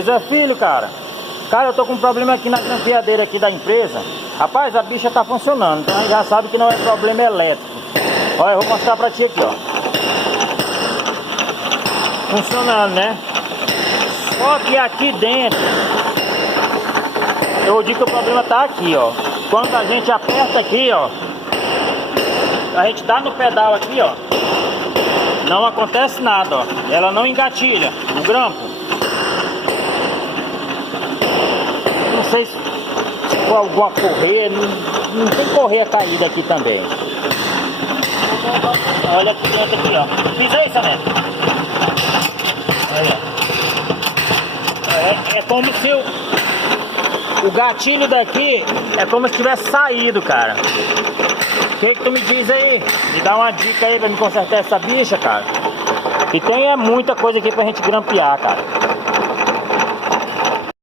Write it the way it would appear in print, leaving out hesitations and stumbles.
Zé Filho, cara. Cara, eu tô com um problema aqui na grampeadeira aqui da empresa. Rapaz, a bicha tá funcionando, então a gente já sabe que não é problema elétrico. Olha, eu vou mostrar pra ti aqui, ó. Funcionando, né? Só que aqui dentro, eu digo que o problema tá aqui, ó. Quando a gente aperta aqui, ó, a gente dá no pedal aqui, ó, não acontece nada, ó. Ela não engatilha o grampo. Não sei se for alguma correia, não tem correia caída aqui também. Olha aqui dentro aqui, ó. Pisa aí, Sané. Olha. É como se o gatilho daqui é como se tivesse saído, cara. O que tu me diz aí? Me dá uma dica aí pra me consertar essa bicha, cara. E tem muita coisa aqui pra gente grampear, cara.